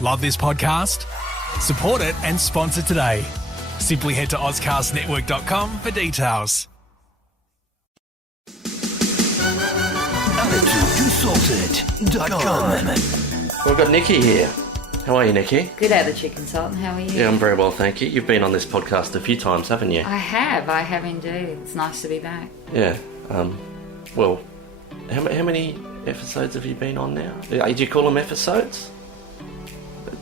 Love this podcast? Support it and sponsor today. Simply head to ozcastnetwork.com for details. AttitudeConsulted.com. We've got Nici here. How are you, Nici? Good attitude consultant, how are you? Yeah, I'm very well, thank you. You've been on this podcast a few times, haven't you? I have indeed. It's nice to be back. Yeah. Well, how many episodes have you been on now? Do you call them episodes?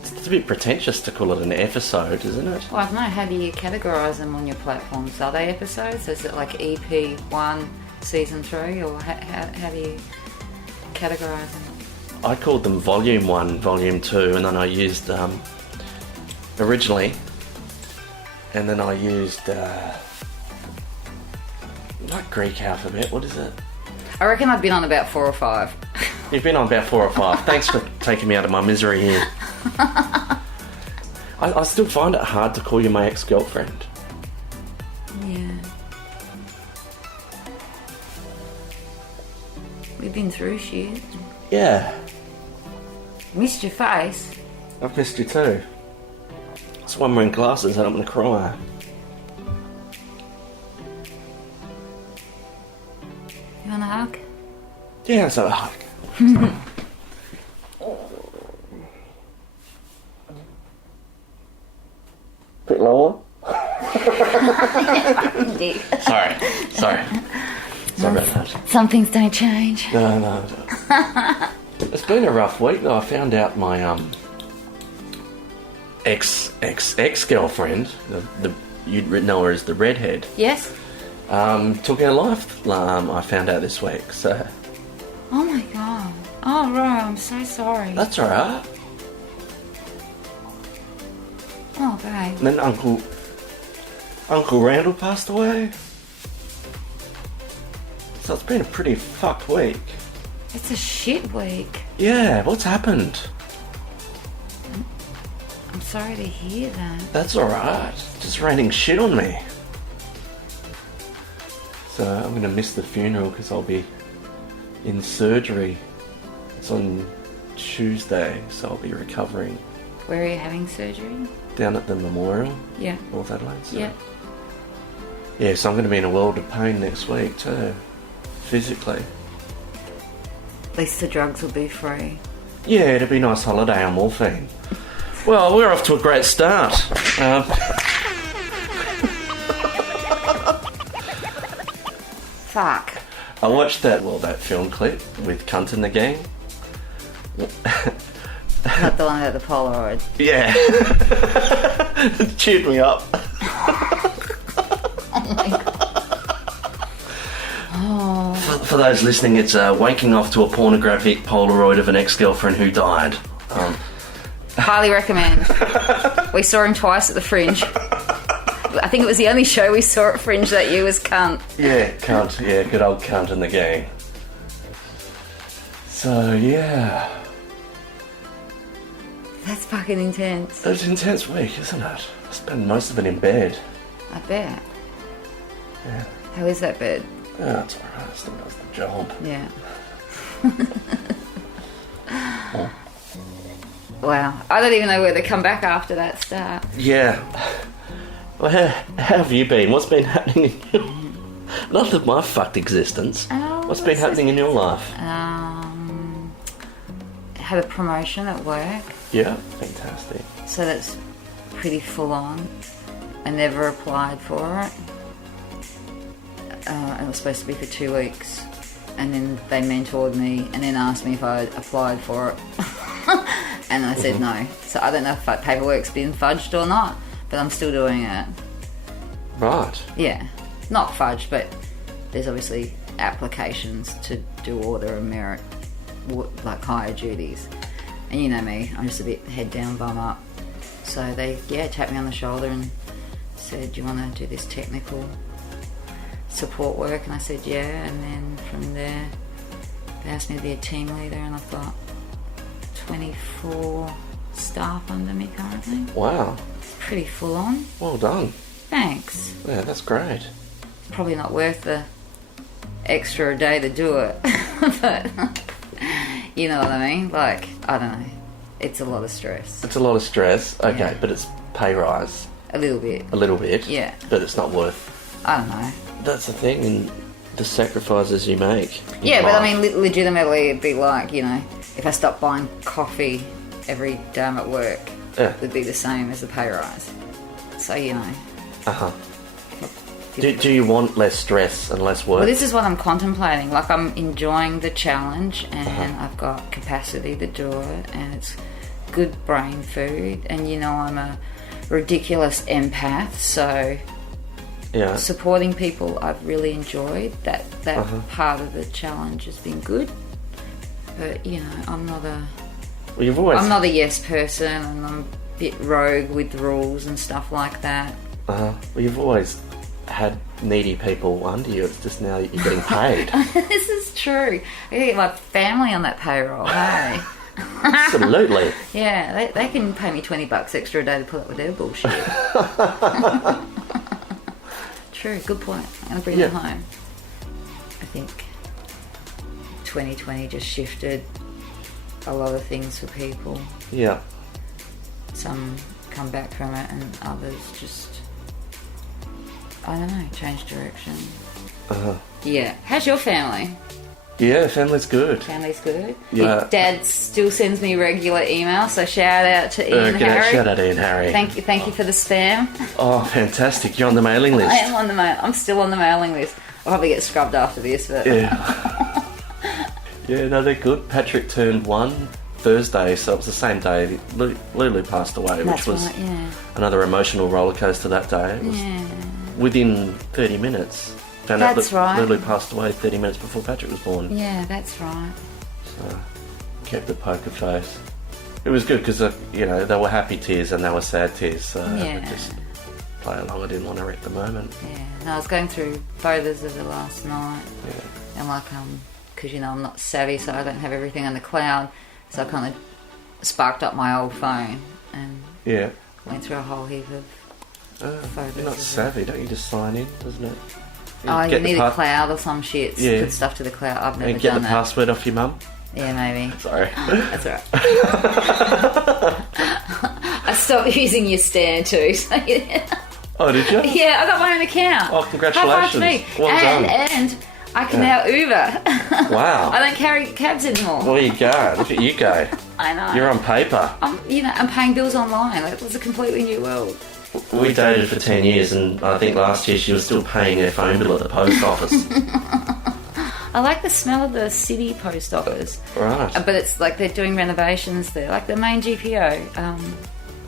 It's a bit pretentious to call it an episode, isn't it? Well, I don't know, how do you categorise them on your platforms? Are they episodes? Is it like EP1, Season 3, or how do you categorise them? I called them Volume 1, Volume 2, and then I used, originally, and then I used, like Greek alphabet, what is it? I reckon I've been on about 4 or 5. You've been on about 4 or 5. Thanks for taking me out of my misery here. I still find it hard to call you my ex-girlfriend. Yeah. We've been through shit. Yeah. Missed your face. I've missed you too. That's why I'm wearing glasses and I'm going to cry. You want a hug? Yeah, let's have a hug. Bit lower? Sorry about that. Some things don't change. No. It's been a rough week though. I found out my ex-girlfriend, you'd know her as the redhead, Yes? took her life. I found out this week, so Oh my god. Oh, right, I'm so sorry. that's alright. Oh, babe. And then Uncle Randall passed away. So it's been a pretty fucked week. It's a shit week. Yeah, what's happened? I'm sorry to hear that. That's alright. Just raining shit on me. So I'm going to miss the funeral because I'll be in surgery. It's on Tuesday, so I'll be recovering. Where are you having surgery? Down at the memorial, Yeah. North Adelaide. So. Yeah. Yeah, so I'm going to be in a world of pain next week too, physically. At least the drugs will be free. Yeah, it'll be a nice holiday on morphine. Well, we're off to a great start. Fuck. I watched that film clip with Cunt and the Gang. Not the one about the Polaroid. Yeah. It cheered me up. Oh my god. Oh. For those listening, it's wanking off to a pornographic Polaroid of an ex-girlfriend who died. Highly recommend. We saw him twice at the Fringe. I think it was the only show we saw at Fringe that year was Cunt. Yeah, Cunt. Yeah, good old Cunt and the Gang. So, yeah. That's fucking intense. It was an intense week, isn't it? I spent most of it in bed. I bet. Yeah. How is that bed? Yeah, it's alright. It still does the job. Yeah. Wow. I don't even know where to come back after that start. Yeah. Well, how have you been? What's been happening in your... Not of my fucked existence. What's been happening in your life? Had a promotion at work. Yeah, fantastic. So that's pretty full on. I never applied for it. It was supposed to be for 2 weeks. And then they mentored me and then asked me if I applied for it. And I said no. So I don't know if paperwork's been fudged or not, but I'm still doing it. Right. Yeah. Not fudged, but there's obviously applications to do order and merit, like higher duties. And you know me, I'm just a bit head down, bum up. So they, tapped me on the shoulder and said, do you want to do this technical support work? And I said, yeah. And then from there, they asked me to be a team leader, and I've got 24 staff under me currently. Wow. It's pretty full on. Well done. Thanks. Yeah, that's great. Probably not worth the extra a day to do it. But you know what I mean? Like, I don't know. It's a lot of stress. It's a lot of stress. Okay, Yeah. but it's pay rise. A little bit. A little bit. Yeah. But it's not worth. I don't know. That's the thing, and the sacrifices you make. in Yeah, but I life. mean, legitimately, it'd be like, you know, if I stopped buying coffee every day I'm at work, Yeah. it'd be the same as a pay rise. So, you know. Uh-huh. Do you want less stress and less work? Well, this is what I'm contemplating. Like, I'm enjoying the challenge, and I've got capacity to do it, and it's good brain food, and you know, I'm a ridiculous empath, so yeah. supporting people I've really enjoyed. That part of the challenge has been good, but you know, I'm not a yes person, and I'm a bit rogue with rules and stuff like that. Well, you've always had needy people under you. It's just now that you're getting paid. This is true. I get my family on that payroll, hey? Absolutely. Yeah, they can pay me $20 extra a day to put up with their bullshit. True, good point. I'm going to bring them home. I think 2020 just shifted a lot of things for people. Yeah. Some come back from it, and others just, I don't know, change direction. Yeah. How's your family? Yeah, family's good. Family's good. Yeah. Dad still sends me regular emails, so shout out to Ian and Harry. Shout out to Ian and Harry. Thank you for the spam. Oh, fantastic! You're on the mailing list. I am on the I'm still on the mailing list. I'll probably get scrubbed after this, but Yeah. Yeah, no, they're good. Patrick turned 1 Thursday, so it was the same day Lulu passed away, that's which was right, yeah. another emotional roller coaster that day. It was within 30 minutes. Found out That's that right. Lulu passed away 30 minutes before Patrick was born. Yeah, that's right. So, kept a poker face. It was good because, you know, they were happy tears and they were sad tears, so I could just play along. I didn't want to wreck the moment. Yeah, no, I was going through photos of it last night, Yeah. and like, because you know I'm not savvy, so I don't have everything on the cloud, so I kind of sparked up my old phone and Yeah. went through a whole heap of photos. You're not of it. savvy, don't you just sign in, doesn't it? Oh, you Get the need a cloud or some shit. Yeah. Put stuff to the cloud. I've never And get done the that. password off your mum? Yeah, maybe. Sorry. That's alright. I stopped using your stand too. So Oh, did you? yeah, I got my own account. Oh, congratulations. High five to me. Well done. And I can now Uber. Wow. I don't carry cabs anymore. There you go. Look at you go. I know. You're on paper. I'm paying bills online. It was a completely new world. We dated for 10 years and I think last year she was still paying her phone bill at the post office. I like the smell of the city post office. Right. But it's like they're doing renovations there. Like the main GPO.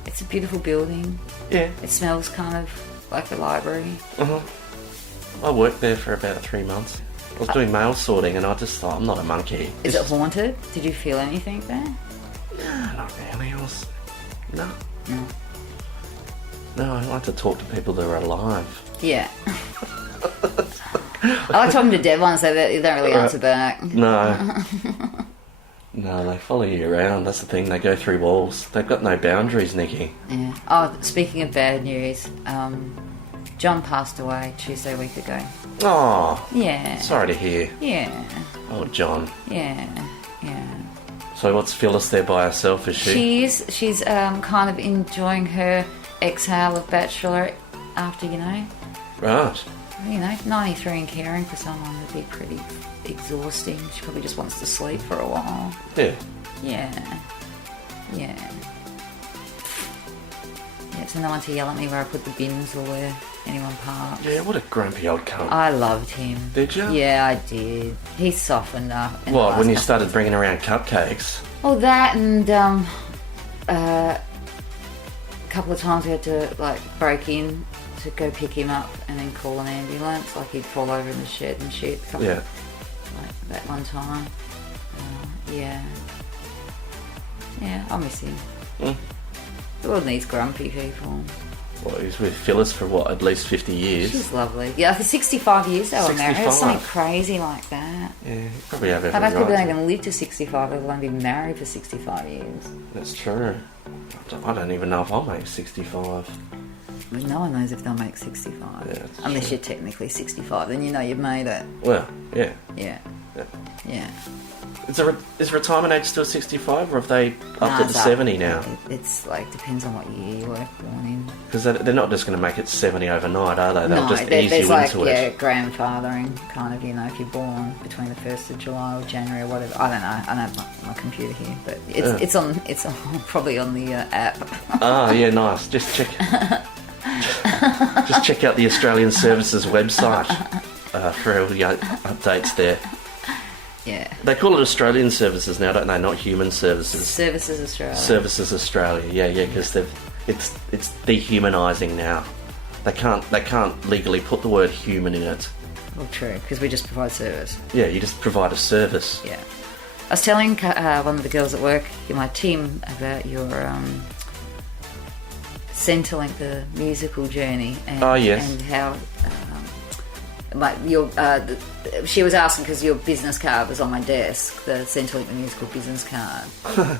It's a beautiful building. Yeah. It smells kind of like a library. I worked there for about 3 months. I was doing mail sorting and I just thought, I'm not a monkey. Is it haunted? Did you feel anything there? No, not really. No. No, I like to talk to people that are alive. Yeah. I like talking to dead ones, so they don't really answer back. No. No, they follow you around. That's the thing. They go through walls. They've got no boundaries, Nikki. Yeah. Oh, speaking of bad news, John passed away Tuesday a week ago. Oh. Yeah. Sorry to hear. Yeah. Oh, John. Yeah. So what's Phyllis there by herself, is she? She's kind of enjoying her exhale of bachelor after, Right. 93 and caring for someone would be pretty exhausting. She probably just wants to sleep for a while. Yeah. Yeah. So no one to yell at me where I put the bins or where anyone parks. Yeah, what a grumpy old cunt. I loved him. Did you? Yeah, I did. He softened up. in the What, when last you couple- started bringing around cupcakes? Well, that and a couple of times we had to break in to go pick him up and then call an ambulance. Like he'd fall over in the shed and shit. Yeah. Like that one time. Yeah, I miss him. The world needs grumpy people. Well, he was with Phyllis for what, at least 50 years? She's lovely. Yeah, for 65 years they were married. It was 65. something crazy like that. Yeah, you probably have every How about people right don't to. even live to 65, let alone be married for 65 years? That's true. I don't even know if I'll make 65. Well, no one knows if they'll make 65. Yeah, that's Unless true. you're technically 65, then you know you've made it. Well, yeah. Yeah. Yeah. Yeah. Is retirement age still 65, or have they upped it to it's up. 70 now? It's like depends on what year you were born in. Because they're not just going to make it 70 overnight, are they? They'll No, just ease there's you like into it. grandfathering kind of. If you're born between the 1st of July or January or whatever. I don't know. I don't have my computer here, but it's on probably on the app. Ah, yeah, nice. Just check out the Australian Services website for all the updates there. Yeah. They call it Australian Services now, don't they? Not Human Services. Services Australia. Services Australia. Yeah, because it's dehumanising now. They can't legally put the word human in it. Well, true, because we just provide service. Yeah, you just provide a service. Yeah. I was telling one of the girls at work in my team about your Centrelink, the musical journey, and, oh, yes. and how she was asking because your business card was on my desk, the Centrelink, the musical business card,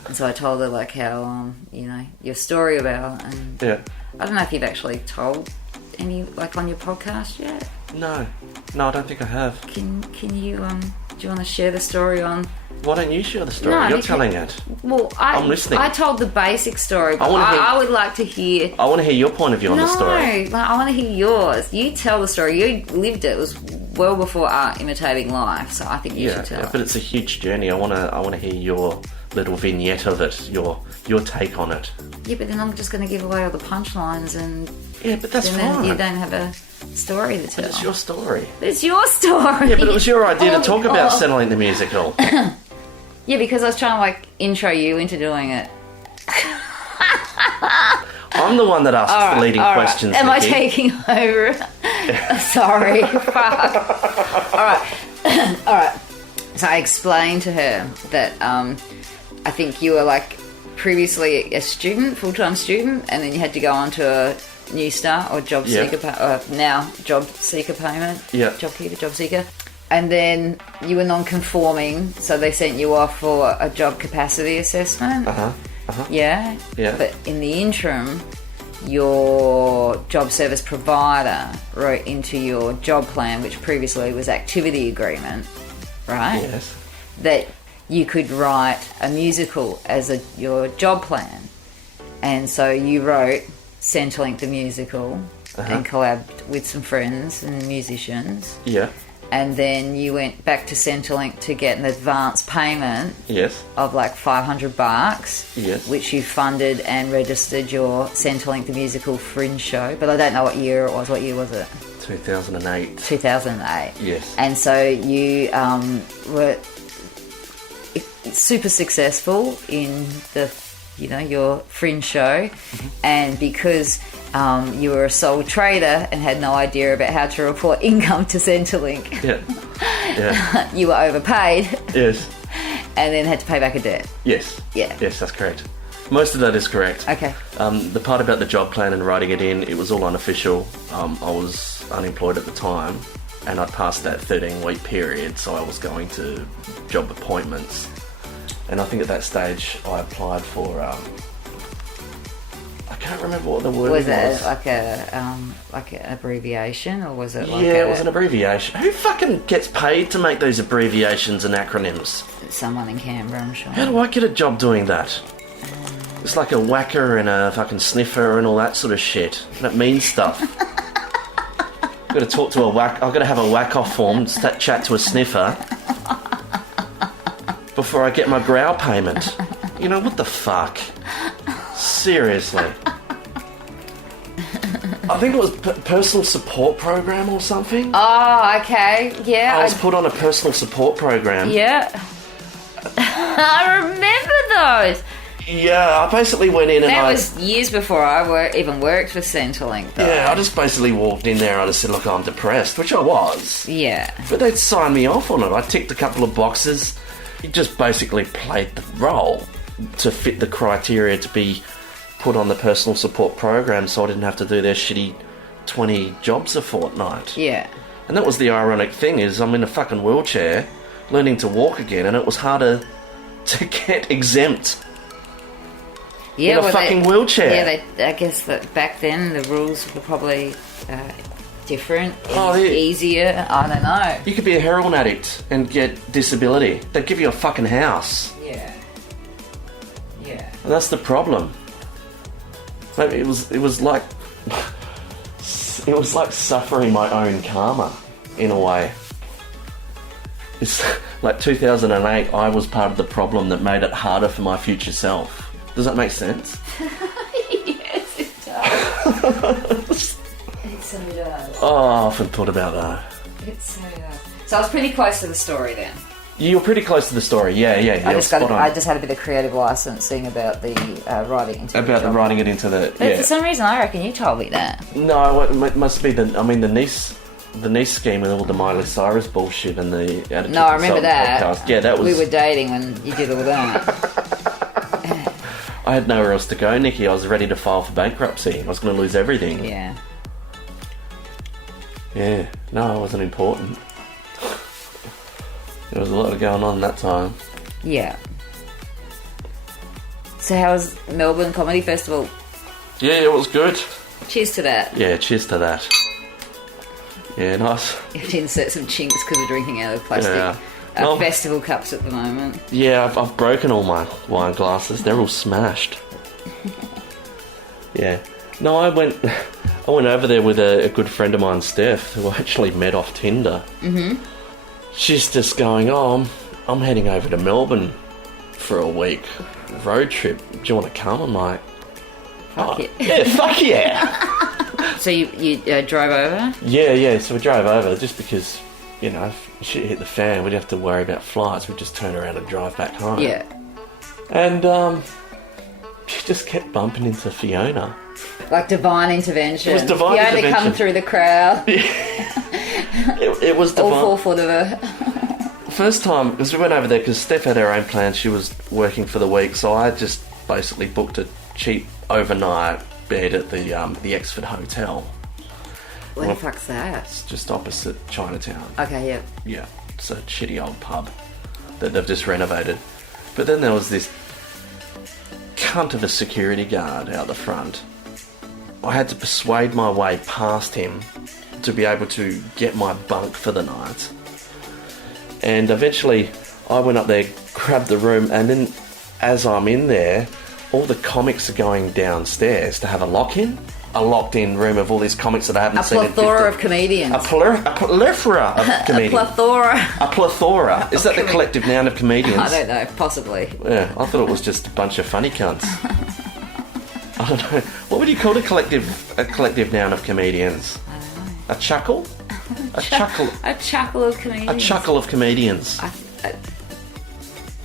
and so I told her like how your story about, and yeah. I don't know if you've actually told any like on your podcast yet. No, I don't think I have. Can you do you want to share the story on? Why don't you share the story? No, You're telling it. Well, I'm listening. I told the basic story, but I would like to hear. I want to hear your point of view on the story. No, I want to hear yours. You tell the story. You lived it. It was well before art imitating life, so I think you should tell it. But it's a huge journey. I want to hear your little vignette of it, your take on it. Yeah, but then I'm just going to give away all the punchlines, and yeah, but that's then fine. You don't have a story to tell. But it's your story. It's your story. Yeah, but it was your idea to talk about Centrelink the musical. Yeah, because I was trying to like intro you into doing it. I'm the one that asked the leading questions. Am I Nikki. taking over? Sorry. Fuck. All right. So I explained to her that I think you were like previously a student, full-time student, and then you had to go on to a New Start or job seeker, now job seeker payment. Yeah. JobKeeper, job seeker. And then you were non-conforming, so they sent you off for a job capacity assessment. Yeah? Yeah. But in the interim, your job service provider wrote into your job plan, which previously was activity agreement, right? Yes. That you could write a musical as your job plan. And so you wrote Centrelink the musical and collabed with some friends and musicians. Yeah. And then you went back to Centrelink to get an advance payment of like $500, yes, which you funded and registered your Centrelink the musical fringe show. But I don't know what year it was. What year was it? 2008. 2008. Yes. And so you were super successful in the, your fringe show, and because you were a sole trader and had no idea about how to report income to Centrelink. Yeah. You were overpaid. Yes. And then had to pay back a debt. Yes. Yeah. Yes, that's correct. Most of that is correct. Okay. The part about the job plan and writing it in, it was all unofficial. I was unemployed at the time, and I'd passed that 13-week period, so I was going to job appointments. And I think at that stage I applied for... I can't remember what the word was. Was it like an abbreviation, or was it like it was an abbreviation. Who fucking gets paid to make those abbreviations and acronyms? Someone in Canberra, I'm sure. How do I get a job doing that? It's like a whacker and a fucking sniffer and all that sort of shit. That means stuff. I've got to talk to I've got to have a whack-off form, chat to a sniffer before I get my growl payment. What the fuck? Seriously. I think it was personal support program or something. Oh, okay. Yeah. I was put on a personal support program. Yeah. I remember those. Yeah, I basically went in and that was years before I even worked for Centrelink, though. Yeah, I just basically walked in there and I just said, look, I'm depressed, which I was. Yeah. But they'd signed me off on it. I ticked a couple of boxes. It just basically played the role to fit the criteria to be put on the personal support program, so I didn't have to do their shitty 20 jobs a fortnight. Yeah. And that was the ironic thing, is I'm in a fucking wheelchair, learning to walk again, and it was harder to get exempt in a fucking wheelchair. Yeah, I guess that back then the rules were probably different. Oh, It's yeah. easier. I don't know. You could be a heroin addict and get disability. They'd give you a fucking house. Yeah. And that's the problem. Maybe it was like it was like suffering my own karma in a way. It's like 2008. I was part of the problem that made it harder for my future self. Does that make sense? Yes, it does. It so does. Oh, I often thought about that. It so does. So I was pretty close to the story then. You're pretty close to the story. Yeah. I just spot on. I just had a bit of creative licensing about the writing into About the job. writing it into the But for some reason, I reckon you told me that. No, it must be the Nice scheme with all the Miley Cyrus bullshit and the Attitude No, I remember Consultant that. podcast. Yeah, that was. We were dating when you did all that. I had nowhere else to go, Nikki. I was ready to file for bankruptcy. I was going to lose everything. Yeah. Yeah. No, I wasn't important. There was a lot going on that time. Yeah. So how was Melbourne Comedy Festival? Yeah, it was good. Cheers to that. Yeah, cheers to that. Yeah, nice. You have to insert some chinks because we're drinking out of plastic Yeah. Well- festival cups at the moment. Yeah, I've broken all my wine glasses. They're all smashed. Yeah. No, I went over there with a good friend of mine, Steph, who I actually met off Tinder. Mm-hmm. She's just going, I'm heading over to Melbourne for a week. Road trip. Do you want to come? I'm like, Fuck it. yeah, fuck yeah. So you drove over? Yeah, so we drove over just because, if shit hit the fan, we'd have to worry about flights. We'd just turn around and drive back home. Yeah. And she just kept bumping into Fiona. Like divine intervention. It was divine you intervention. You come through the crowd. It was divine. All 4 foot of her. First time, because we went over there because Steph had her own plans. She was working for the week, so I just basically booked a cheap overnight bed at the Exford Hotel. Where the fuck's that? It's just opposite Chinatown. Okay, yeah. Yeah, it's a shitty old pub that they've just renovated. But then there was this cunt of a security guard out the front. I had to persuade my way past him to be able to get my bunk for the night. And eventually I went up there, grabbed the room, and then as I'm in there, all the comics are going downstairs to have a lock-in. A locked-in room of all these comics that I haven't seen. A plethora of comedians. A plethora of comedians. A plethora. Is that the collective noun of comedians? I don't know, possibly. Yeah, I thought it was just a bunch of funny cunts. I don't know. What would you call a collective noun of comedians? I don't know. A chuckle? A chuckle. A chuckle of comedians. A chuckle of comedians.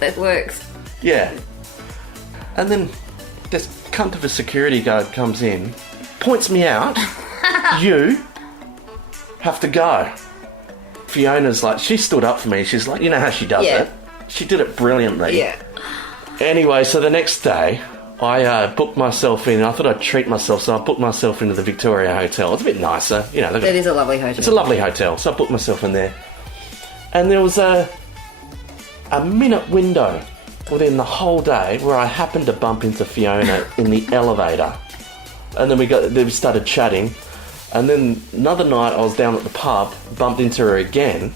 That works. Yeah. And then this cunt of a security guard comes in, points me out. You have to go. Fiona's like, she stood up for me. She's like, you know how she does Yeah. it? She did it brilliantly. Yeah. Anyway, so the next day, I booked myself in. I thought I'd treat myself, so I booked myself into the Victoria Hotel. It's a bit nicer. That is a lovely hotel. It's a lovely hotel, so I booked myself in there. And there was a minute window within the whole day where I happened to bump into Fiona in the elevator. And then we started chatting. And then another night I was down at the pub, bumped into her again.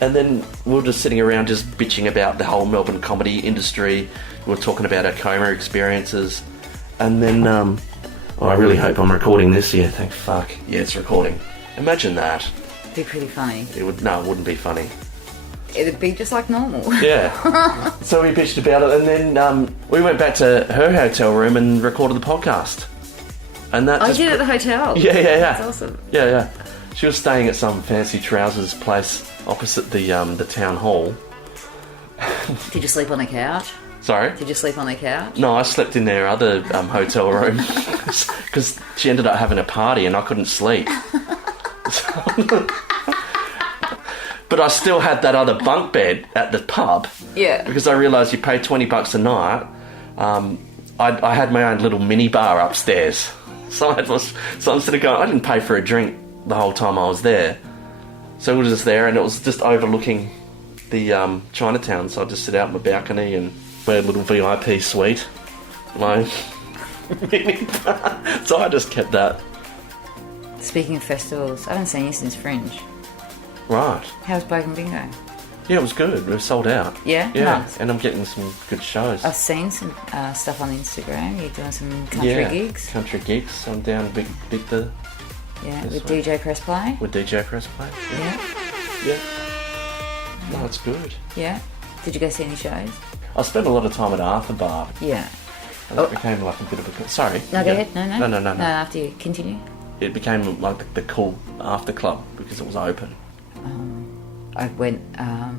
And then we were just sitting around just bitching about the whole Melbourne comedy industry. We were talking about our coma experiences. And then, I really hope I'm recording this. Yeah, thank fuck. Yeah, it's recording. Imagine that. It'd be pretty funny. It wouldn't be funny. It'd be just like normal. Yeah. So we bitched about it, and then we went back to her hotel room and recorded the podcast. And that I did it at the hotel. Yeah. That's awesome. Yeah. She was staying at some fancy trousers place opposite the town hall. Did you sleep on the couch? Sorry? Did you sleep on the couch? No, I slept in their other hotel room because she ended up having a party and I couldn't sleep. But I still had that other bunk bed at the pub. Yeah. Because I realised you pay $20 a night. I had my own little mini bar upstairs. So instead of going, I didn't pay for a drink the whole time I was there. So we were just there, and it was just overlooking the Chinatown. So I'd just sit out on my balcony and wear a little VIP suite. My mini bar. So I just kept that. Speaking of festivals, I haven't seen you since Fringe. Right. How's Broken Bingo? Yeah, it was good. We were sold out. Yeah? Yeah, Nice. and I'm getting some good shows. I've seen some stuff on Instagram. You're doing some country gigs. Country gigs. I'm down Big Victor. Yeah, This with way. DJ Press Play. With DJ Press Play. Yeah. Yeah. No, it's good. Yeah. Did you go see any shows? I spent a lot of time at Arthur Bar. Yeah. And it became like a bit of a... Sorry. No, go Yeah. ahead. No. No. No, after you. Continue. It became like the cool after club because it was open. I went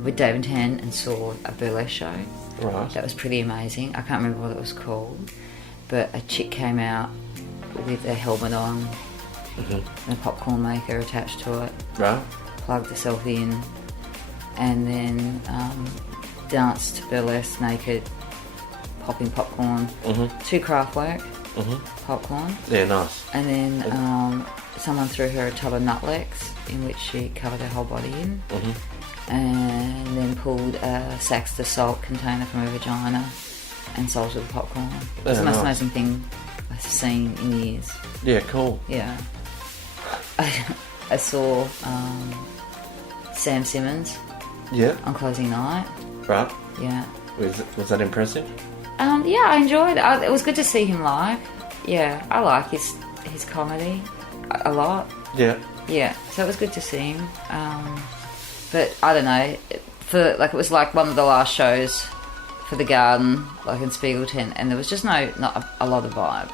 with Dave and Tan and saw a burlesque show. Right. That was pretty amazing. I can't remember what it was called, but a chick came out with a helmet on and a popcorn maker attached to it, Right. plugged herself in, and then danced to burlesque naked, popping popcorn, to Kraftwerk popcorn, Yeah, nice. and then someone threw her a tub of Nutlex in which she covered her whole body in, and then pulled a Sax to Salt container from her vagina and salted the popcorn. It was the most amazing thing I've seen in years. Yeah, cool. Yeah. I saw Sam Simmons Yeah. on closing night. Right. Yeah. Was that impressive? Yeah, I enjoyed it. It was good to see him live. Yeah, I like his comedy a lot. Yeah. Yeah, so it was good to see him. But I don't know, it was like one of the last shows for the Garden, like in Spiegel Tent, and there was just not a lot of vibe.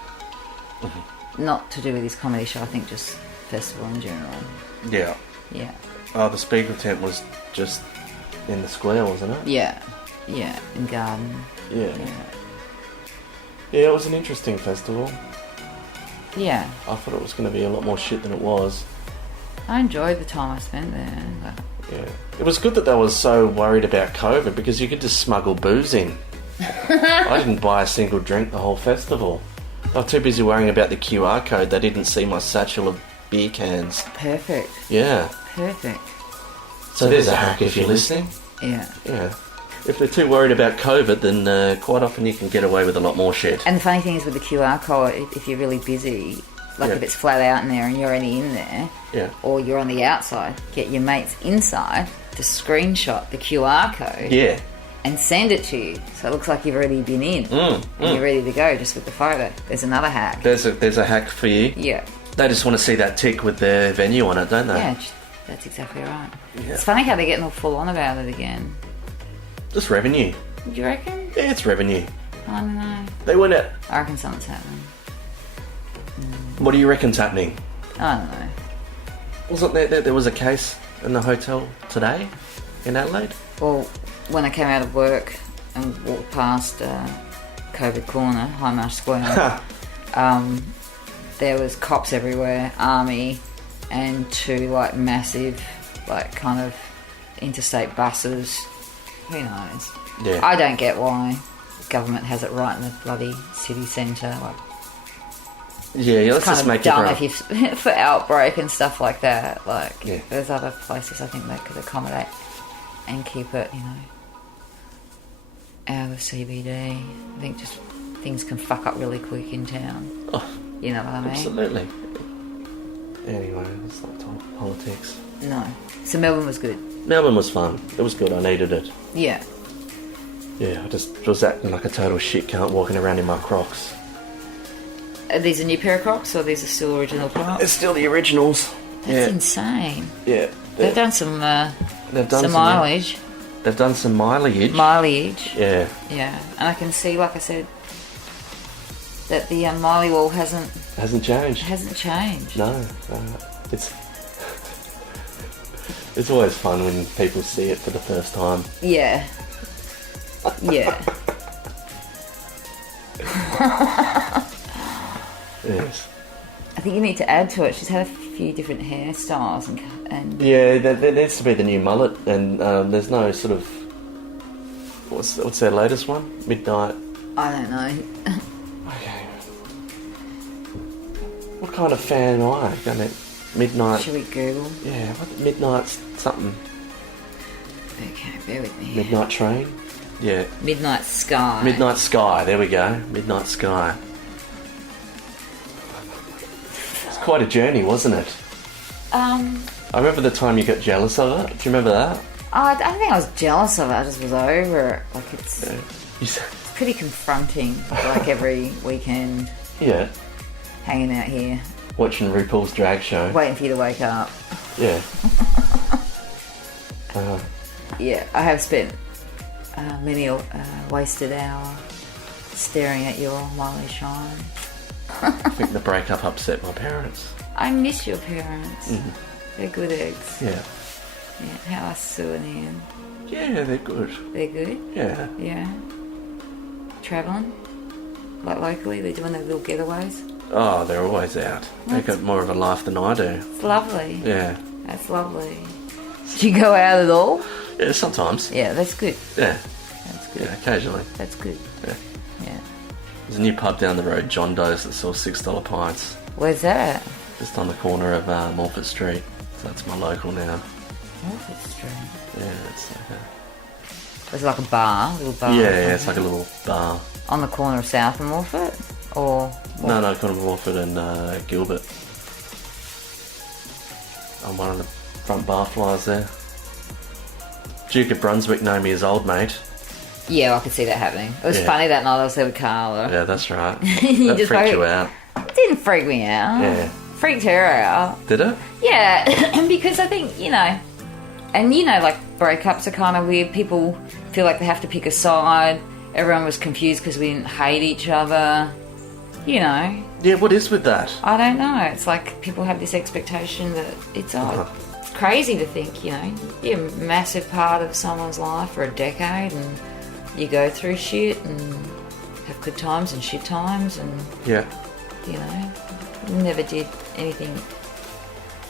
Not to do with his comedy show, I think just festival in general. Yeah. Yeah. Oh, the Spiegel tent was just in the square, wasn't it? Yeah, in Garden. Yeah. Yeah, it was an interesting festival. Yeah. I thought it was going to be a lot more shit than it was. I enjoyed the time I spent there. But... Yeah. It was good that they were so worried about COVID because you could just smuggle booze in. I didn't buy a single drink the whole festival. I was too busy worrying about the QR code. They didn't see my satchel of beer cans. Perfect. Yeah. Perfect. So there's a hack if you're listening. Yeah. Yeah. If they're too worried about COVID, then quite often you can get away with a lot more shit. And the funny thing is with the QR code, if you're really busy, like if it's flat out in there and you're only in there, or you're on the outside, get your mates inside to screenshot the QR code. Yeah. And send it to you, so it looks like you've already been in, and you're ready to go just with the photo. There's another hack. There's a hack for you. Yeah. They just want to see that tick with their venue on it, don't they? Yeah, that's exactly right. Yeah. It's funny how they're getting all full on about it again. Just revenue. Do you reckon? Yeah, it's revenue. I don't know. They went out. I reckon something's happening. What do you reckon's happening? I don't know. Wasn't there was a case in the hotel today in Adelaide? Well, when I came out of work and walked past COVID Corner, High Marsh Square, there was cops everywhere, army, and two like massive, like kind of interstate buses. Who knows? Yeah. I don't get why government has it right in the bloody city centre. Like, Yeah, let's just make it dumb right. if you for outbreak and stuff like that. Like, Yeah. there's other places I think that could accommodate and keep it, out of CBD. I think just things can fuck up really quick in town. Oh, You know what I mean? absolutely. Anyway, let's not talk politics. No. So Melbourne was good. Melbourne was fun. It was good. I needed it. Yeah. Yeah, I just was acting like a total shit cunt walking around in my Crocs. Are these a new pair of Crocs or these are still original Crocs? It's still the originals. That's insane. Yeah. They've done some They've done some mileage. They've done some mileage. Mileage. Yeah. Yeah. And I can see, like I said, that the Miley wall hasn't Hasn't changed. No. It's always fun when people see it for the first time. Yeah. Yeah. Yes. I think you need to add to it. She's had a few different hairstyles and Yeah, there needs to be the new mullet, and there's no sort of what's their latest one? Midnight. I don't know. Okay. What kind of fan am I? I mean, midnight. Should we Google? Yeah, what midnight's something. Okay, bear with me. Midnight train. Yeah. Midnight Sky. Midnight Sky. There we go. Midnight Sky. It's quite a journey, wasn't it? I remember the time you got jealous of it. Do you remember that? I don't think I was jealous of it. I just was over it. Like, it's pretty confronting. Like, every weekend, Yeah. hanging out here, Watching RuPaul's drag show. waiting for you to wake up. Yeah. Yeah, I have spent many a wasted hour staring at your Molly shine. I think the breakup upset my parents. I miss your parents. Mm-hmm. They're good eggs. Yeah. Yeah, how are Sue and Ian? Yeah, they're good. They're good? Yeah. Yeah. Travelling? Like locally? They're doing their little getaways? Oh, they're always out. They've got more of a life than I do. It's lovely. Yeah. That's lovely. Do you go out at all? Yeah, sometimes. Yeah, that's good. Yeah. That's good. Yeah, occasionally. That's good. Yeah. Yeah. There's a new pub down the road, John Doe's, that sells $6 pints. Where's that? Just on the corner of Morford Street. So that's my local now. Morford Street. Yeah, it's like It's like a bar, a little bar. yeah, it's like a little bar. On the corner of South and Morford? Or... No, corner of Morford and Gilbert. I'm one of the front bar flyers there. Duke of Brunswick know me as old mate. Yeah, I could see that happening. It was Yeah. funny that night I was there with Carla. Yeah, that's right. You That just freaked like- you out. It didn't freak me out. Yeah. Freaked her out. Did it? Yeah, and because I think, like breakups are kind of weird. People feel like they have to pick a side. Everyone was confused because we didn't hate each other. Yeah, what is with that? I don't know. It's like people have this expectation that it's it's crazy to think, you're a massive part of someone's life for a decade and you go through shit and have good times and shit times and, Yeah. never did anything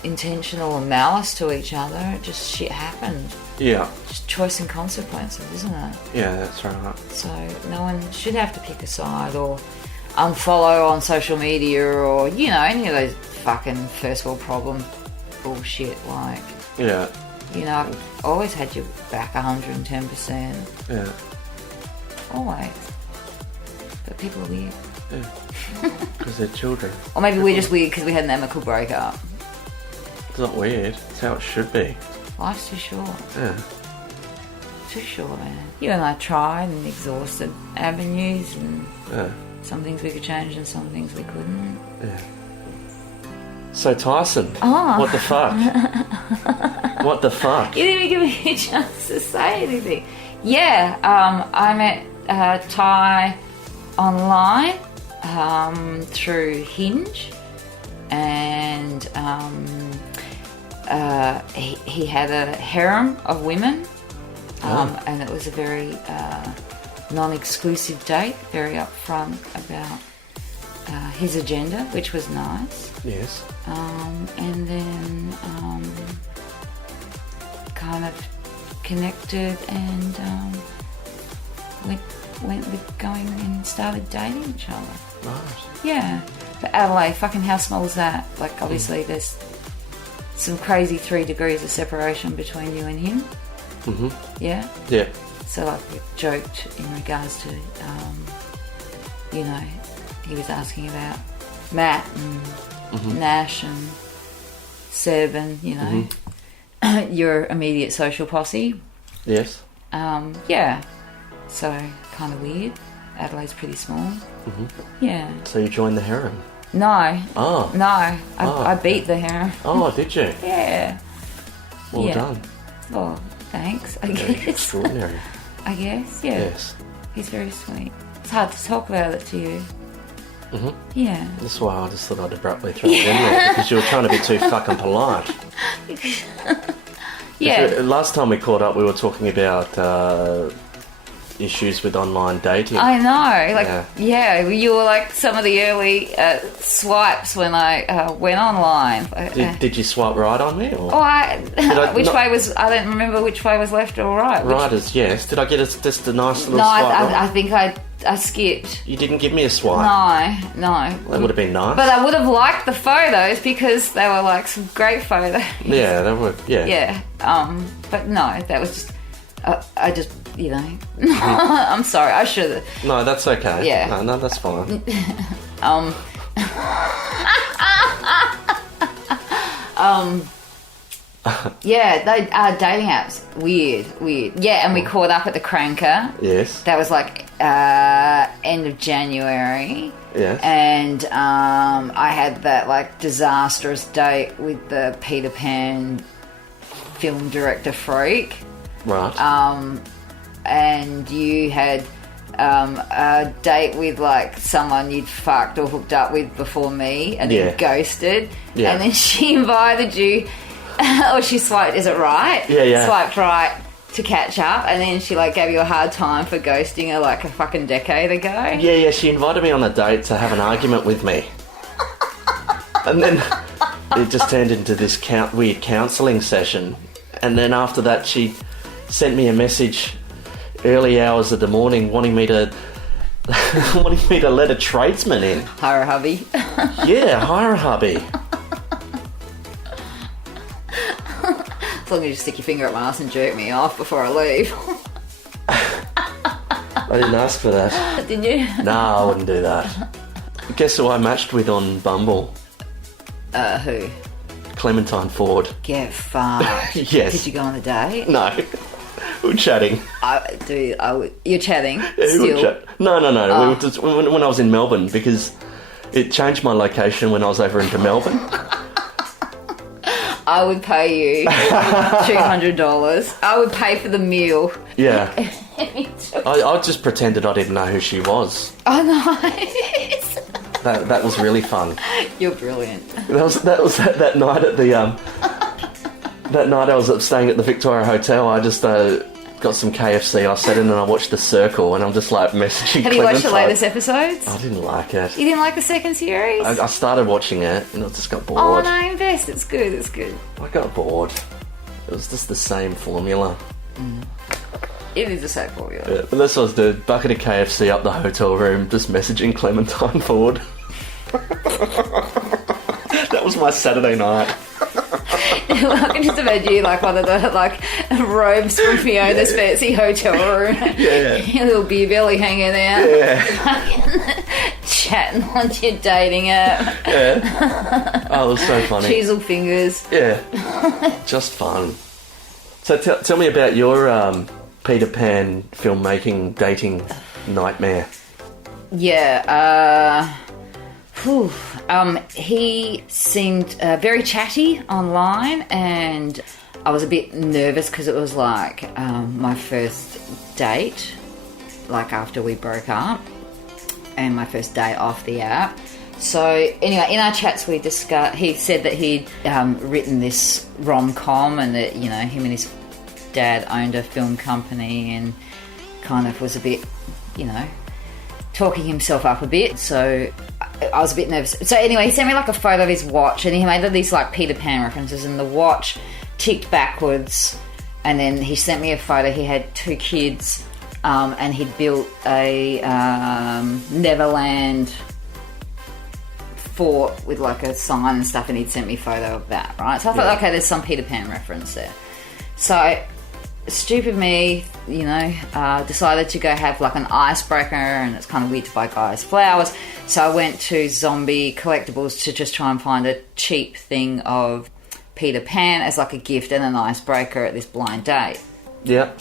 intentional or malice to each other. It just shit happened. Yeah. Just choice and consequences, isn't it? Yeah, that's right. So no one should have to pick a side or unfollow on social media or, any of those fucking first world problem bullshit. Like, Yeah. I've always had your back 110%. Yeah. Always. But people are weird. Yeah. Because they're children. Or maybe we're just weird because we had an amicable breakup. It's not weird. It's how it should be. Life's too short. Yeah. Too short, man. You and I tried and exhausted avenues and Yeah. some things we could change and some things we couldn't. Yeah. So Tyson, Oh. what the fuck? What the fuck? You didn't even give me a chance to say anything. Yeah, I met Ty online through Hinge, and he had a harem of women, and it was a very non-exclusive date, very upfront about his agenda, which was nice. Yes. And then kind of connected and went with going and started dating each other. Right. Yeah. But Adelaide, fucking how small is that? Like, obviously there's some crazy 3 degrees of separation between you and him. Mm-hmm. Yeah? Yeah. So like we joked in regards to, he was asking about Matt and Nash and Seb and, your immediate social posse. Yes. Yeah. So, kind of weird. Adelaide's pretty small. Mm-hmm. Yeah. So you joined the harem? No. Oh. No. I beat the harem. Oh, did you? Yeah. Well done. Oh, thanks, I Very guess. extraordinary. I guess, yeah. Yes. He's very sweet. It's hard to talk about it to you. Mm-hmm. Yeah. That's why I just thought I'd abruptly throw it in there, because you were trying to be too fucking polite. Yeah. Last time we caught up, we were talking about issues with online dating. I know. You were like some of the early swipes when I went online. Did you swipe right on me? Or? I don't remember which way was left or right. Right as yes. Did I get just a nice little No, swipe? I think I skipped. You didn't give me a swipe. No. That would have been nice. But I would have liked the photos because they were like some great photos. Yeah, they would. Yeah. Yeah. But no, that was just. I just, I'm sorry. I should have. No, that's okay. Yeah. No, that's fine. Yeah, they dating apps. Weird. Yeah, and we caught up at the Cranker. Yes. That was like end of January. Yes. And I had that like disastrous date with the Peter Pan film director freak. Right. And you had a date with like someone you'd fucked or hooked up with before me and then ghosted. Yeah. And then she invited you, or she swiped, is it right? Yeah. Swiped right to catch up, and then she like gave you a hard time for ghosting her like a fucking decade ago. Yeah, she invited me on a date to have an argument with me. And then it just turned into this weird counselling session. And then after that she sent me a message early hours of the morning wanting me to let a tradesman in. Hire a hubby. Yeah, hire a hubby. As long as you stick your finger up my ass and jerk me off before I leave. I didn't ask for that. Didn't you? No, I wouldn't do that. Guess who I matched with on Bumble? Who? Clementine Ford. Get fucked. Yes. Did you go on a date? No. We were chatting. You're chatting? Yeah, still? No. Oh. We were just, when I was in Melbourne, because it changed my location when I was over into Melbourne. I would pay you $200. I would pay for the meal. Yeah. I just pretended I didn't know who she was. Oh, nice. That was really fun. You're brilliant. That was that night at the that night I was staying at the Victoria Hotel. I just got some KFC. I sat in and I watched The Circle, and I'm just like messaging. Have you watched the latest episodes? I didn't like it. You didn't like the second series? I started watching it and I just got bored. Oh no, invest. It's good. It's good. I got bored. It was just the same formula. It is the same formula. Yeah, but that's what I was doing. Bucket of KFC up the hotel room, just messaging Clementine Ford. That was my Saturday night. I can just imagine you like one of the like robes from Fiona's fancy hotel room. Yeah. Your little beer belly hanging out. Yeah. Chatting on your dating app. Yeah. Oh, it was so funny. Chisel fingers. Yeah. Just fun. So tell me about your Peter Pan filmmaking dating nightmare. Yeah. He seemed very chatty online, and I was a bit nervous because it was like my first date, like after we broke up, and my first day off the app. So anyway, in our chats we discussed, he said that he'd written this rom-com, and that, you know, him and his dad owned a film company, and kind of was a bit, you know, talking himself up a bit. So I was a bit nervous. So anyway, he sent me like a photo of his watch, and he made all these like Peter Pan references, and the watch ticked backwards. And then he sent me a photo. He had 2 kids, and he'd built a Neverland fort with like a sign and stuff, and he'd sent me a photo of that, right? So I thought, okay, there's some Peter Pan reference there. So stupid me, you know, decided to go have like an icebreaker, and it's kind of weird to buy guys flowers. So I went to Zombie Collectibles to just try and find a cheap thing of Peter Pan as like a gift and an icebreaker at this blind date. Yep.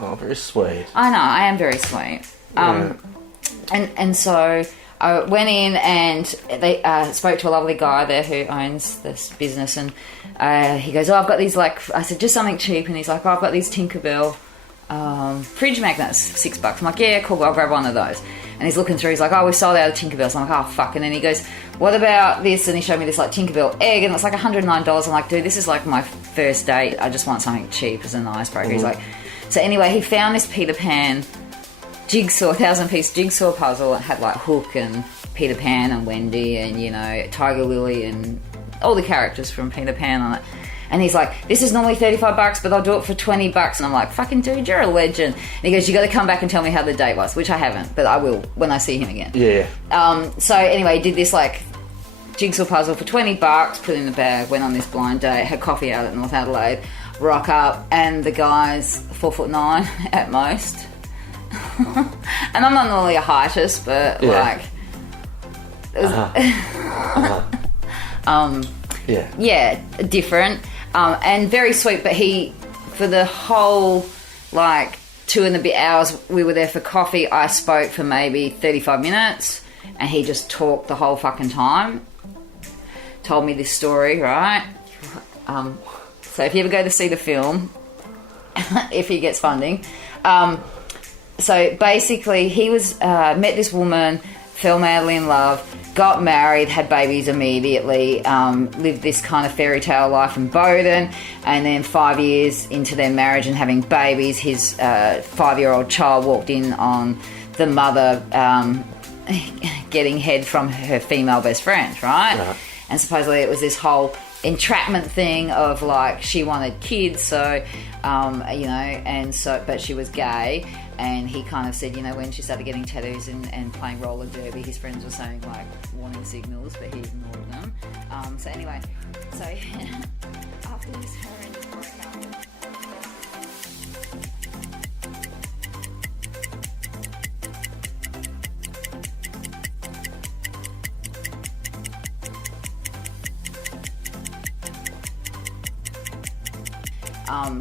Oh, very sweet. I know, I am very sweet. And so I went in, and they spoke to a lovely guy there who owns this business, and he goes, I've got these, like, I said, just something cheap, and he's like, I've got these Tinkerbell fridge magnets, $6. I'm like, yeah, cool, I'll grab one of those. And he's looking through, he's like, we sold out of Tinkerbell. So I'm like, fuck. And then he goes, what about this? And he showed me this like Tinkerbell egg, and it's like $109. I'm like, dude, this is like my first date. I just want something cheap as an icebreaker. He's like, so anyway, he found this Peter Pan jigsaw, 1,000-piece jigsaw puzzle. It had like Hook and Peter Pan and Wendy and, you know, Tiger Lily and all the characters from Peter Pan on it. And he's like, this is normally $35, but I'll do it for $20. And I'm like, fucking dude, you're a legend. And he goes, you got to come back and tell me how the date was, which I haven't, but I will when I see him again. Yeah. So anyway, did this like jigsaw puzzle for $20, put it in the bag, went on this blind date, had coffee out at North Adelaide, rock up, and the guy's 4'9" at most. And I'm not normally a heightist, but like, it was, Yeah. Different, and very sweet. But he, for the whole, like, 2 and a bit hours we were there for coffee, I spoke for maybe 35 minutes, and he just talked the whole fucking time. Told me this story, right? So if you ever go to see the film, if he gets funding, so basically he was met this woman, fell madly in love, got married, had babies immediately, lived this kind of fairy tale life in Bowden, and then 5 years into their marriage and having babies, his 5-year-old child walked in on the mother getting head from her female best friend, right? And supposedly it was this whole entrapment thing of, like, she wanted kids, so and so, but she was gay, and he kind of said, when she started getting tattoos and playing roller derby, his friends were saying, like, warning signals, but he ignored them. So anyway, after this horrendous breakup,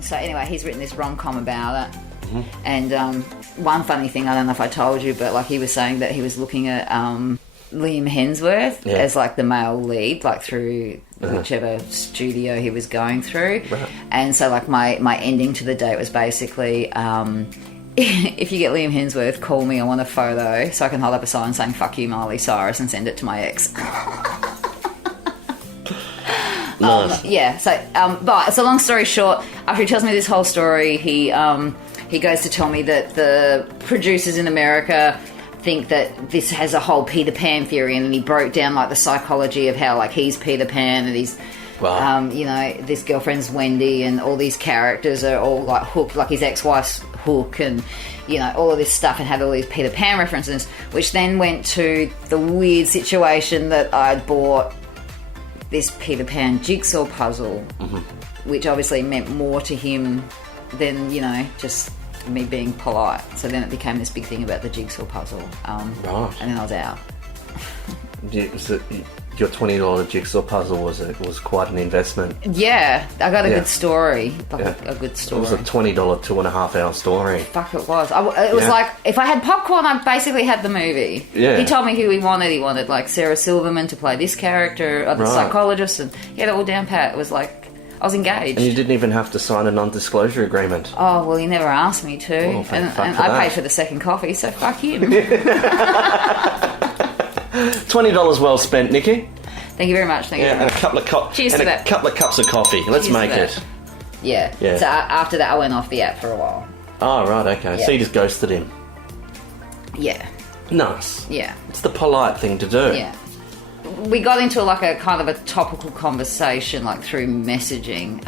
so anyway, he's written this rom-com about it. And one funny thing, I don't know if I told you, but, like, he was saying that he was looking at Liam Hemsworth as, like, the male lead, like, through whichever studio he was going through. And so, like, my ending to the date was basically, if you get Liam Hemsworth, call me, I want a photo so I can hold up a sign saying "fuck you, Miley Cyrus," and send it to my ex. Nice. So long story short, after he tells me this whole story, he goes to tell me that the producers in America think that this has a whole Peter Pan theory, and then he broke down, like, the psychology of how, like, he's Peter Pan and he's this girlfriend's Wendy, and all these characters are all, like, Hook, like his ex-wife's Hook, and all of this stuff, and had all these Peter Pan references, which then went to the weird situation that I'd bought this Peter Pan jigsaw puzzle, which obviously meant more to him than, just me being polite. So then it became this big thing about the jigsaw puzzle. And then I was out. Your $20 jigsaw puzzle was quite an investment. Yeah, I got a good story. A good story. It was a $20 2.5-hour story. Fuck, it was. It was like, if I had popcorn, I basically had the movie. Yeah. He told me who he wanted. He wanted, like, Sarah Silverman to play this character, the psychologist, and he had it all down pat. It was like, I was engaged. And you didn't even have to sign a non-disclosure agreement. Oh, well, he never asked me to. Well, and I paid for the second coffee, so fuck him. $20 well spent, Nikki. Thank you very much. Thank you very much. And a couple of Cheers to that. A couple of cups of coffee. Let's make it. Yeah. So after that, I went off the app for a while. Oh, right, okay. Yeah. So you just ghosted him. Yeah. Nice. Yeah. It's the polite thing to do. Yeah. We got into, like, a kind of a topical conversation, like, through messaging.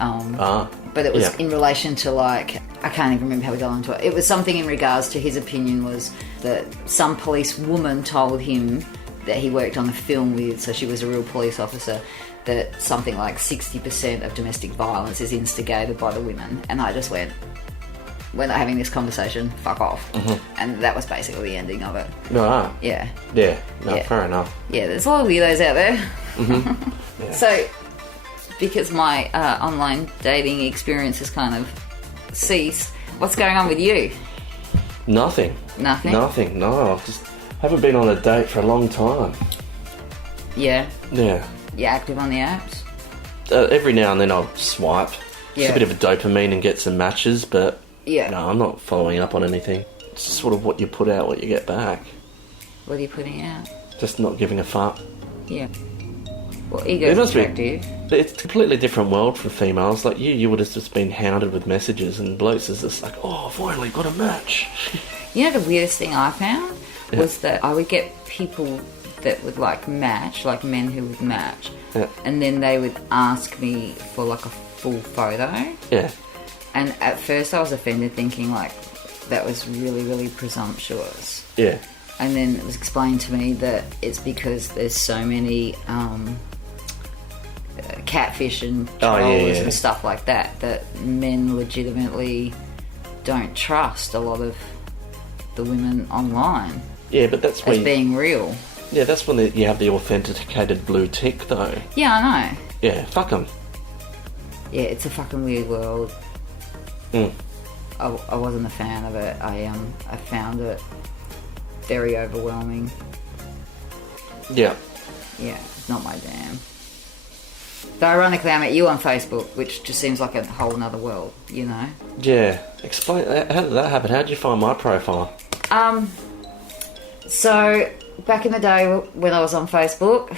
But it was in relation to, like, I can't even remember how we got into it. It was something in regards to his opinion was that some police woman told him that he worked on a film with, so she was a real police officer, that something like 60% of domestic violence is instigated by the women. And I just went, we're not having this conversation, fuck off. And that was basically the ending of it. Right. Yeah. Yeah. No, fair enough. Yeah, there's a lot of weirdos out there. Yeah. So, because my online dating experience has kind of ceased, what's going on with you? Nothing. Nothing? Nothing, no. I just haven't been on a date for a long time. Yeah. Yeah. You're active on the apps? Every now and then I'll swipe. Yeah. It's a bit of a dopamine and get some matches, but yeah. No, I'm not following up on anything. It's sort of what you put out, what you get back. What are you putting out? Just not giving a fuck. Yeah. Well, ego's attractive. It's a completely different world for females. Like you would have just been hounded with messages, and blokes is just like, oh, I've finally got a match. You know, the weirdest thing I found was that I would get people that would, like, match, like men who would match, and then they would ask me for, like, a full photo. Yeah. And at first I was offended, thinking, like, that was really, really presumptuous. Yeah. And then it was explained to me that it's because there's so many catfish and trolls and stuff like that, that men legitimately don't trust a lot of the women online. Yeah, but that's as being real. Yeah, that's when you have the authenticated blue tick, though. Yeah, I know. Yeah, fuck them. Yeah, it's a fucking weird world. Mm. I wasn't a fan of it. I found it very overwhelming. Yeah. Yeah, it's not my jam. Though ironically, I met you on Facebook, which just seems like a whole nother world, you know? Yeah. Explain, how did that happen? How did you find my profile? So, back in the day when I was on Facebook,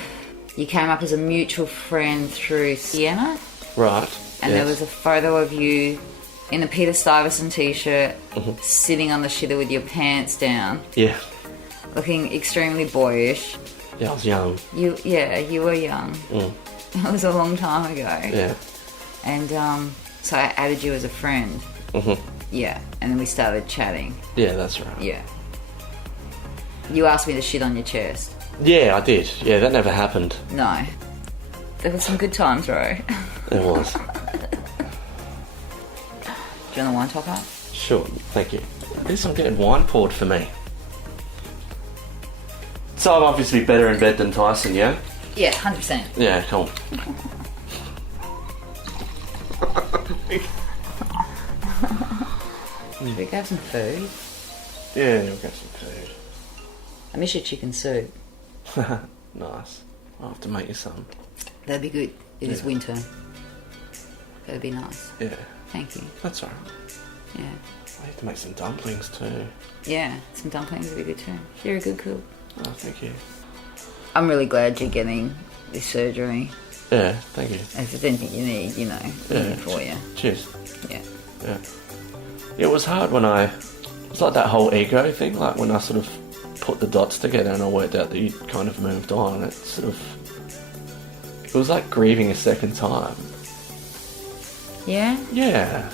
you came up as a mutual friend through Sienna. Right. And there was a photo of you in a Peter Stuyvesant t-shirt, sitting on the shitter with your pants down. Yeah. Looking extremely boyish. Yeah, I was young. You were young. Mm. That was a long time ago. Yeah. And so I added you as a friend. Mm-hmm. Yeah, and then we started chatting. Yeah, that's right. Yeah. You asked me to shit on your chest. Yeah, I did. Yeah, that never happened. No. There were some good times, bro. There was. Do you want a wine topper? Sure, thank you. This, I'm getting wine poured for me. So I'm obviously better in bed than Tyson, yeah? Yeah, 100%. Yeah, cool. Should we have some food? Yeah, we'll get some food. I miss your chicken soup. Nice. I'll have to make you some. That'd be good. It is winter. That'd be nice. Yeah. Thank you. That's alright. Yeah. I have to make some dumplings too. Yeah, some dumplings would be good too. You're a good cook. Oh, thank you. I'm really glad you're getting this surgery. Yeah, thank you. If there's anything you need, you know, I'm here for you. Cheers. Yeah. Yeah. It was hard when it's like that whole ego thing, like when I sort of put the dots together and I worked out that you kind of moved on. It was like grieving a second time. Yeah? Yeah.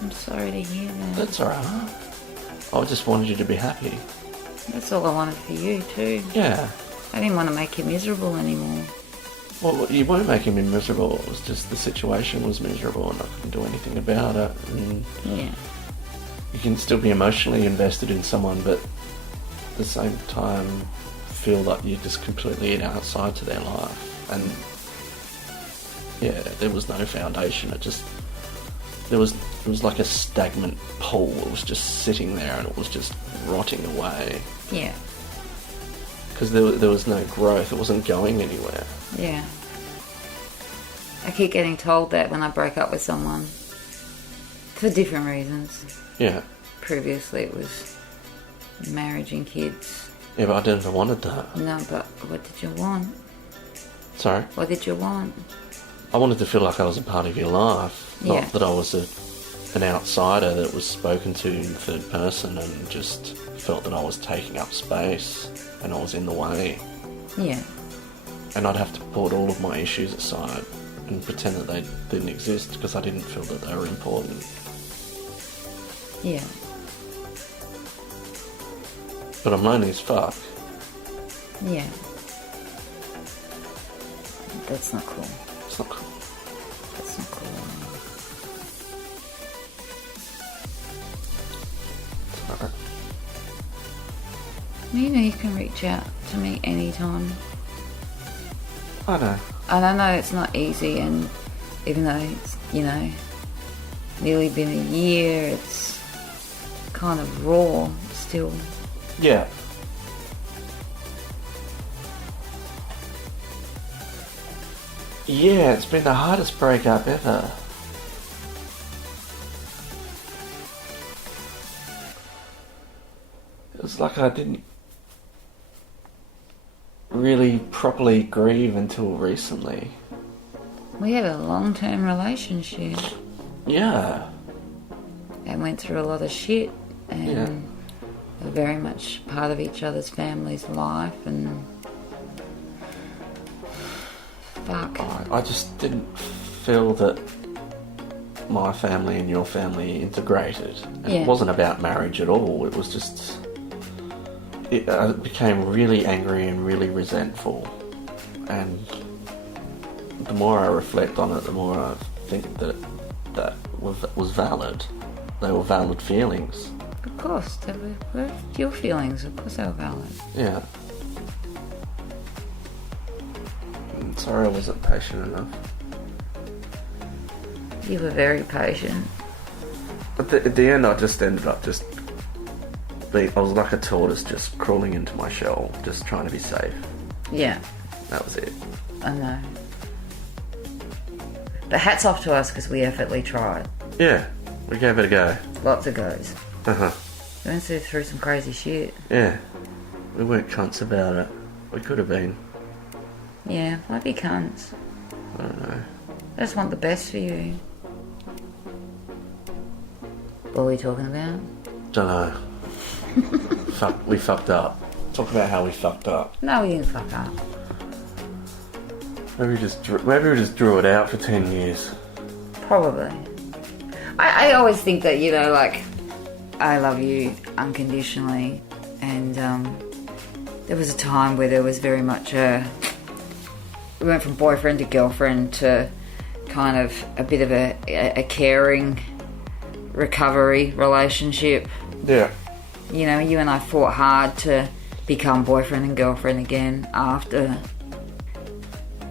I'm sorry to hear that. That's alright. I just wanted you to be happy. That's all I wanted for you too. Yeah. I didn't want to make you miserable anymore. Well, you weren't making me miserable. It was just the situation was miserable and I couldn't do anything about it. And Yeah. you can still be emotionally invested in someone, but at the same time feel like you're just completely outside to their life. And yeah, there was no foundation. It was like a stagnant pool. It was just sitting there and it was just rotting away. Yeah. Because there was no growth. It wasn't going anywhere. Yeah. I keep getting told that when I break up with someone. For different reasons. Yeah. Previously it was marriage and kids. Yeah, but I never wanted that. No, but what did you want? Sorry? What did you want? I wanted to feel like I was a part of your life. Yeah. Not that I was an outsider that was spoken to in third person and just felt that I was taking up space and I was in the way. Yeah. And I'd have to put all of my issues aside and pretend that they didn't exist because I didn't feel that they were important. Yeah. But I'm lonely as fuck. Yeah. That's not cool. It's not cool. That's not cool. It's alright. You know you can reach out to me anytime. I know. And I know it's not easy, and even though it's, you know, nearly been a year, it's kind of raw still. Yeah. Yeah, it's been the hardest breakup ever. It was like I didn't really properly grieve until recently. We had a long-term relationship Yeah. and went through a lot of shit, and Yeah. were very much part of each other's family's life, and fuck. I just didn't feel that my family and your family integrated. And Yeah. It wasn't about marriage at all. It was just... I became really angry and really resentful. And the more I reflect on it, the more I think that was valid. They were valid feelings. Of course, your feelings, of course, they were valid. Yeah. I'm sorry I wasn't patient enough. You were very patient. But at the end, I just ended up I was like a tortoise just crawling into my shell, just trying to be safe. Yeah. That was it. I know. But hats off to us because we effortlessly tried. Yeah, we gave it a go. Lots of goes. Uh-huh. We went through some crazy shit. Yeah. We weren't cunts about it. We could have been. Yeah, might be cunts. I don't know. I just want the best for you. What are we talking about? Don't know. We fucked up. Talk about how we fucked up. No, we didn't fuck up. Maybe we just drew it out for 10 years. Probably. I always think that, you know, like, I love you unconditionally, and there was a time where there was very much we went from boyfriend to girlfriend to kind of a bit of a caring recovery relationship. Yeah. You know, you and I fought hard to become boyfriend and girlfriend again after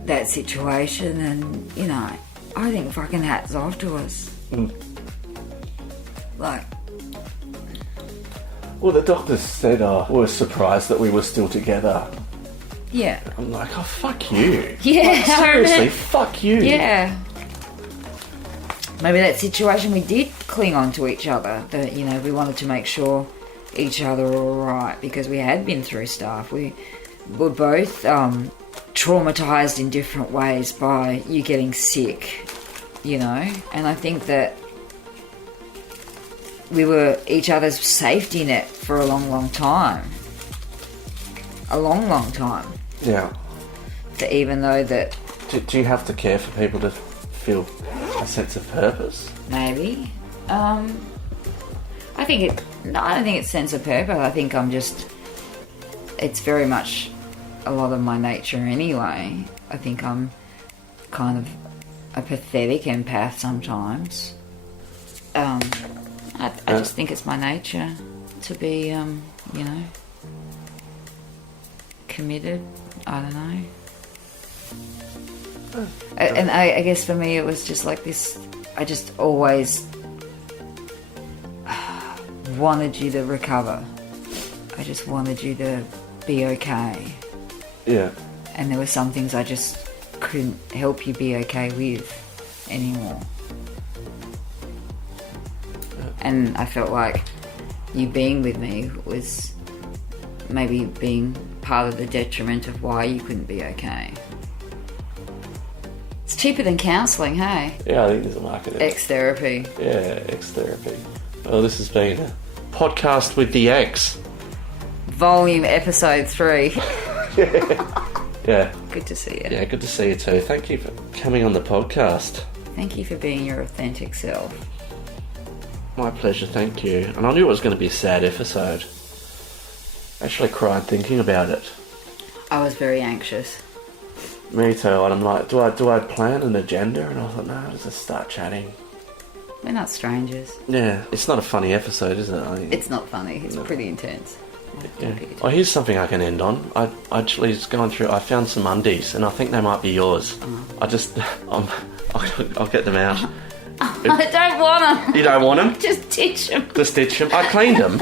that situation, and, you know, I think fucking hats off to us. Like... Well, the doctors said we were surprised that we were still together. Yeah. I'm like, oh, fuck you. Yeah. Like, seriously, fuck you. Yeah. Maybe that situation we did cling on to each other. That, you know, we wanted to make sure each other were alright because we had been through stuff. We were both traumatised in different ways by you getting sick, you know? And I think that we were each other's safety net for a long, long time. A long, long time. Yeah. So even though that... Do you have to care for people to feel a sense of purpose? Maybe. I don't think it's sense of purpose. I think I'm just... It's very much a lot of my nature anyway. I think I'm kind of a pathetic empath sometimes. I just think it's my nature to be, you know, committed. I don't know. And I guess for me it was just like this, I just always wanted you to recover. I just wanted you to be okay. Yeah. And there were some things I just couldn't help you be okay with anymore. And I felt like you being with me was maybe being part of the detriment of why you couldn't be okay. It's cheaper than counselling, hey? Yeah, I think there's a market. Ex-therapy. Yeah, ex-therapy. Well, this has been a podcast with the ex. Volume episode 3. Yeah. Good to see you. Yeah, good to see you too. Thank you for coming on the podcast. Thank you for being your authentic self. My pleasure, thank you. And I knew it was going to be a sad episode. I actually cried thinking about it. I was very anxious. Me too, and I'm like, do I plan an agenda? And I thought, no, I'll just start chatting. We're not strangers. Yeah, it's not a funny episode, is it? It's not funny, it's pretty intense. Yeah. Oh, here's something I can end on. I actually was going through, I found some undies, and I think they might be yours. I'll get them out. I don't want them. You don't want them? Just ditch them. Just ditch them? I cleaned them.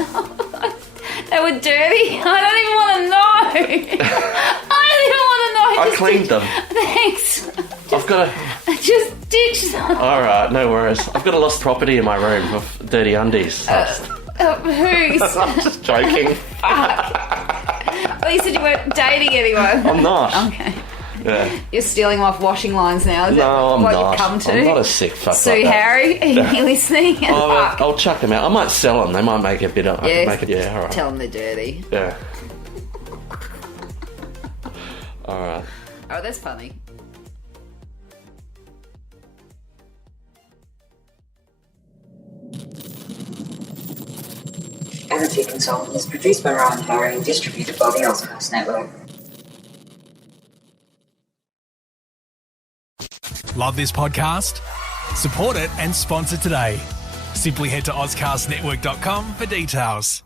They were dirty. I don't even want to know. I don't even want to know. I cleaned them. Thanks. I've got a... Just ditch them. Alright, no worries. I've got a lost property in my room of dirty undies. Whose? I'm just joking. Oh, you said you weren't dating anyone. I'm not. Okay. Yeah. You're stealing off washing lines now, is No, I'm what not. you come to? I'm not a sick fuck Sue like that. Harry, are you listening? I'll chuck them out. I might sell them. They might make a bit of... Yeah, alright. tell them they're dirty. Yeah. Alright. Oh, that's funny. Energy Consultant is produced by Ryan Harry and distributed by the Ozcast Network. Love this podcast? Support it and sponsor today. Simply head to AuscastNetwork.com for details.